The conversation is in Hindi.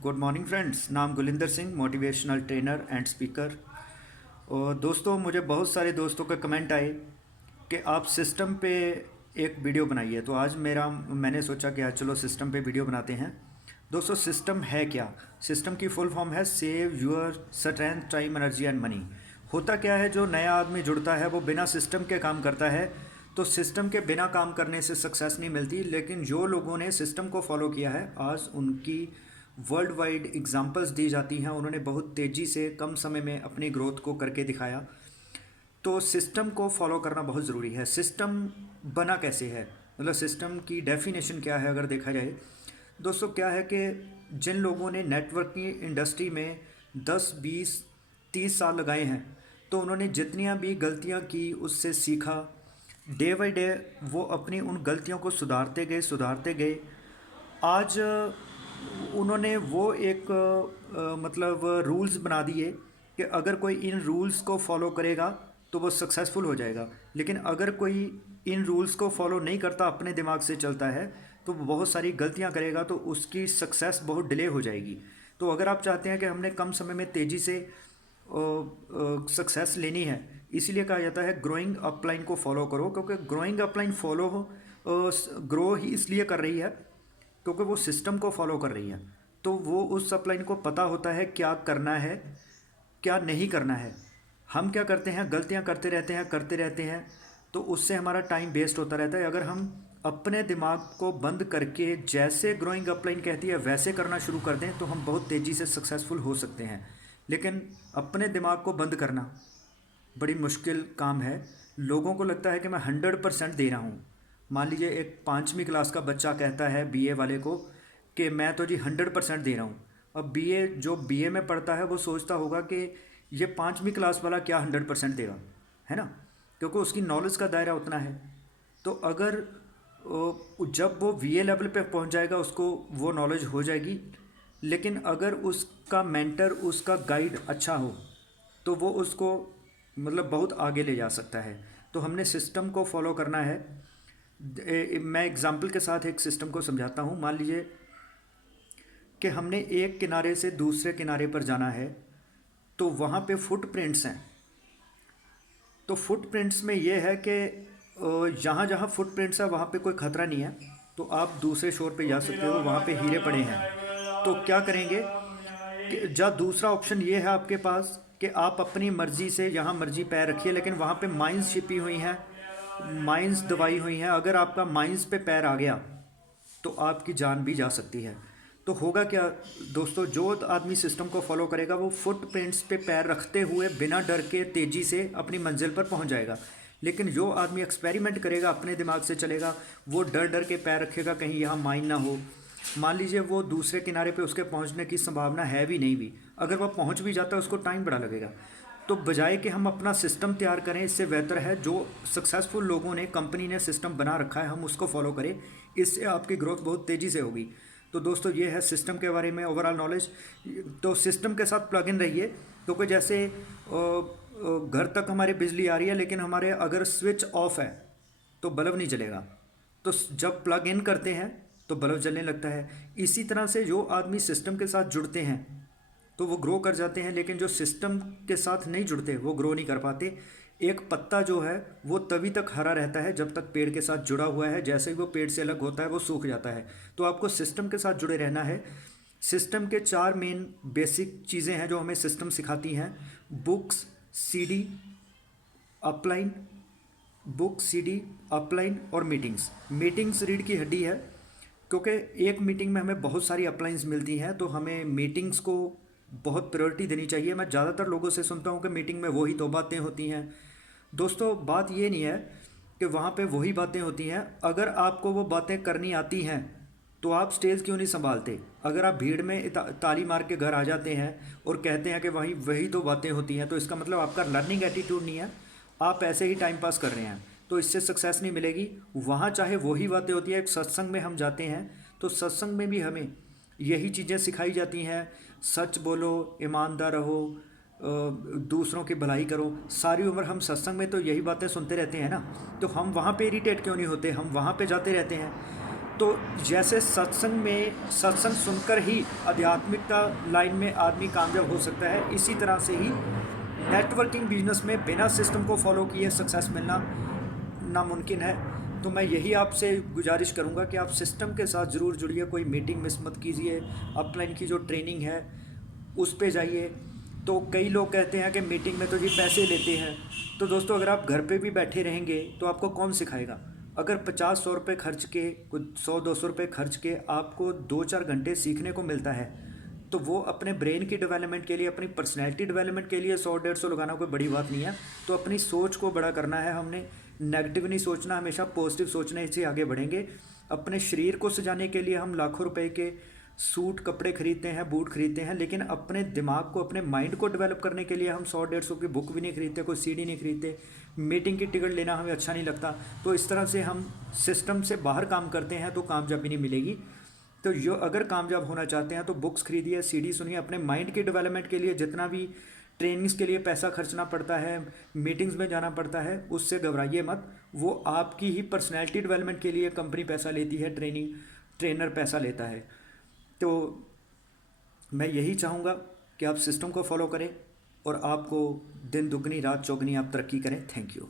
Good morning friends. नाम Gulinder Singh, motivational trainer and speaker. और दोस्तों, मुझे बहुत सारे दोस्तों के कमेंट आए कि आप सिस्टम पे एक वीडियो बनाइए। तो आज मैंने सोचा कि आज चलो सिस्टम पे वीडियो बनाते हैं। दोस्तों, सिस्टम है क्या? सिस्टम की फुल फॉर्म है save your strength time energy and money. होता क्या है, जो नया आदमी जुड़ता है वो बिना सिस्टम के काम करता है। तो सिस्टम के बिना काम करने से सक्सेस नहीं मिलती, लेकिन जो लोगों ने सिस्टम को फॉलो किया है आज उनकी वर्ल्ड वाइड एग्जांपल्स दी जाती हैं। उन्होंने बहुत तेज़ी से कम समय में अपनी ग्रोथ को करके दिखाया। तो सिस्टम को फॉलो करना बहुत ज़रूरी है। सिस्टम बना कैसे है, मतलब सिस्टम की डेफिनेशन क्या है अगर देखा जाए दोस्तों, क्या है कि जिन लोगों ने नेटवर्किंग इंडस्ट्री में 10 20 30 साल लगाए हैं, तो उन्होंने जितनियां भी गलतियां की उससे सीखा। डे बाई डे वो अपनी उन गलतियों को सुधारते गए। आज उन्होंने वो एक मतलब रूल्स बना दिए कि अगर कोई इन रूल्स को फॉलो करेगा तो वो सक्सेसफुल हो जाएगा। लेकिन अगर कोई इन रूल्स को फॉलो नहीं करता, अपने दिमाग से चलता है, तो वो बहुत सारी गलतियां करेगा, तो उसकी सक्सेस बहुत डिले हो जाएगी। तो अगर आप चाहते हैं कि हमने कम समय में तेज़ी से सक्सेस लेनी है, इसीलिए कहा जाता है ग्रोइंग अपलाइन को फॉलो करो। क्योंकि ग्रोइंग अपलाइन फॉलो ग्रो ही इसलिए कर रही है क्योंकि वो सिस्टम को फॉलो कर रही है। तो वो उस अपलाइन को पता होता है क्या करना है, क्या नहीं करना है। हम क्या करते हैं, गलतियां करते रहते हैं, तो उससे हमारा टाइम वेस्ट होता रहता है। अगर हम अपने दिमाग को बंद करके जैसे ग्रोइंग अपलाइन कहती है वैसे करना शुरू कर दें, तो हम बहुत तेज़ी से सक्सेसफुल हो सकते हैं। लेकिन अपने दिमाग को बंद करना बड़ी मुश्किल काम है। लोगों को लगता है कि मैं 100% दे रहा हूँ। मान लीजिए एक 5वीं क्लास का बच्चा कहता है बीए वाले को कि मैं तो जी 100% दे रहा हूँ। अब बीए में पढ़ता है वो सोचता होगा कि ये 5वीं क्लास वाला क्या 100% देगा, है ना, क्योंकि उसकी नॉलेज का दायरा उतना है। तो अगर जब वो वीए लेवल पे पहुंच जाएगा उसको वो नॉलेज हो जाएगी। लेकिन अगर उसका मेंटर, उसका गाइड अच्छा हो, तो वो उसको मतलब बहुत आगे ले जा सकता है। तो हमने सिस्टम को फॉलो करना है। मैं एग्जाम्पल के साथ एक सिस्टम को समझाता हूँ। मान लीजिए कि हमने एक किनारे से दूसरे किनारे पर जाना है, तो वहाँ पे फुटप्रिंट्स हैं। तो फुटप्रिंट्स में ये है कि जहाँ जहाँ फुटप्रिंट्स है वहाँ पे कोई ख़तरा नहीं है, तो आप दूसरे शोर पे जा सकते हो, वहाँ पे हीरे पड़े हैं। तो क्या करेंगे कि जहाँ दूसरा ऑप्शन ये है आपके पास कि आप अपनी मर्ज़ी से यहाँ मर्जी पैर रखिए, लेकिन वहाँ पे माइंस छिपी हुई हैं, माइंस दबाई हुई हैं। अगर आपका माइंस पे पैर आ गया तो आपकी जान भी जा सकती है। तो होगा क्या दोस्तों, जो आदमी सिस्टम को फॉलो करेगा वो फुटप्रिंट्स पे पैर रखते हुए बिना डर के तेज़ी से अपनी मंजिल पर पहुंच जाएगा। लेकिन जो आदमी एक्सपेरिमेंट करेगा, अपने दिमाग से चलेगा, वो डर डर के पैर रखेगा कहीं यहाँ माइन ना हो। मान लीजिए वो दूसरे किनारे पे उसके पहुंचने की संभावना है भी नहीं भी, अगर वह पहुंच भी जाता है उसको टाइम बड़ा लगेगा। तो बजाय कि हम अपना सिस्टम तैयार करें, इससे बेहतर है जो सक्सेसफुल लोगों ने, कंपनी ने सिस्टम बना रखा है, हम उसको फॉलो करें। इससे आपकी ग्रोथ बहुत तेज़ी से होगी। तो दोस्तों, ये है सिस्टम के बारे में ओवरऑल नॉलेज। तो सिस्टम के साथ प्लग इन रहिए, क्योंकि जैसे घर तक हमारी बिजली आ रही है, लेकिन हमारे अगर स्विच ऑफ है तो बल्ब नहीं जलेगा। तो जब प्लग इन करते हैं तो बल्ब जलने लगता है। इसी तरह से जो आदमी सिस्टम के साथ जुड़ते हैं तो वो ग्रो कर जाते हैं, लेकिन जो सिस्टम के साथ नहीं जुड़ते वो ग्रो नहीं कर पाते। एक पत्ता जो है वो तभी तक हरा रहता है जब तक पेड़ के साथ जुड़ा हुआ है, जैसे ही वो पेड़ से अलग होता है वो सूख जाता है। तो आपको सिस्टम के साथ जुड़े रहना है। सिस्टम के 4 मेन बेसिक चीज़ें हैं जो हमें सिस्टम सिखाती हैं। Books, CD, upline, book, CD, upline और मीटिंग्स। मीटिंग्स रीढ़ की हड्डी है, क्योंकि एक मीटिंग में हमें बहुत सारी अपलाइंस मिलती हैं, तो हमें मीटिंग्स को बहुत प्रायोरिटी देनी चाहिए। मैं ज़्यादातर लोगों से सुनता हूँ कि मीटिंग में वही तो बातें होती हैं। दोस्तों, बात ये नहीं है कि वहाँ पे वही बातें होती हैं। अगर आपको वो बातें करनी आती हैं तो आप स्टेज क्यों नहीं संभालते? अगर आप भीड़ में ताली मार के घर आ जाते हैं और कहते हैं कि वही वही तो बातें होती हैं, तो इसका मतलब आपका लर्निंग एटीट्यूड नहीं है, आप ऐसे ही टाइम पास कर रहे हैं। तो इससे सक्सेस नहीं मिलेगी। वहाँ चाहे वही बातें होती है। एक सत्संग में हम जाते हैं तो सत्संग में भी हमें यही चीज़ें सिखाई जाती हैं। सच बोलो, ईमानदार रहो, दूसरों की भलाई करो। सारी उम्र हम सत्संग में तो यही बातें सुनते रहते हैं ना, तो हम वहाँ पे इरिटेट क्यों नहीं होते? हम वहाँ पे जाते रहते हैं। तो जैसे सत्संग सुनकर ही आध्यात्मिकता लाइन में आदमी कामयाब हो सकता है, इसी तरह से ही नेटवर्किंग बिजनेस में बिना सिस्टम को फॉलो किए सक्सेस मिलना नामुमकिन है। तो मैं यही आपसे गुजारिश करूंगा कि आप सिस्टम के साथ ज़रूर जुड़िए, कोई मीटिंग मिस मत कीजिए, अपलाइन की जो ट्रेनिंग है उस पे जाइए। तो कई लोग कहते हैं कि मीटिंग में तो जी पैसे लेते हैं। तो दोस्तों, अगर आप घर पे भी बैठे रहेंगे तो आपको कौन सिखाएगा? अगर 50-100 रुपये खर्च के, कुछ 100-200 रुपये खर्च के आपको 2-4 घंटे सीखने को मिलता है, तो वो अपने ब्रेन की डेवलपमेंट के लिए, अपनी पर्सनैलिटी डेवलपमेंट के लिए 100-150 लगाना कोई बड़ी बात नहीं है। तो अपनी सोच को बड़ा करना है हमने, नेगेटिव नहीं सोचना, हमेशा पॉजिटिव सोचने से आगे बढ़ेंगे। अपने शरीर को सजाने के लिए हम लाखों रुपए के सूट कपड़े खरीदते हैं, बूट खरीदते हैं, लेकिन अपने दिमाग को, अपने माइंड को डेवलप करने के लिए हम 100-150 की बुक भी नहीं खरीदते, कोई सीडी नहीं खरीदते, मीटिंग की टिकट लेना हमें अच्छा नहीं लगता। तो इस तरह से हम सिस्टम से बाहर काम करते हैं तो कामयाबी नहीं मिलेगी। तो जो अगर कामयाब होना चाहते हैं तो बुक्स खरीदिए, सीडी सुनिए, अपने माइंड की डेवलपमेंट के लिए जितना भी ट्रेनिंग्स के लिए पैसा खर्चना पड़ता है, मीटिंग्स में जाना पड़ता है, उससे घबराइए मत। वो आपकी ही पर्सनैलिटी डेवलपमेंट के लिए कंपनी पैसा लेती है, ट्रेनर पैसा लेता है। तो मैं यही चाहूँगा कि आप सिस्टम को फॉलो करें और आपको दिन दुगनी रात चौगनी आप तरक्की करें। Thank you.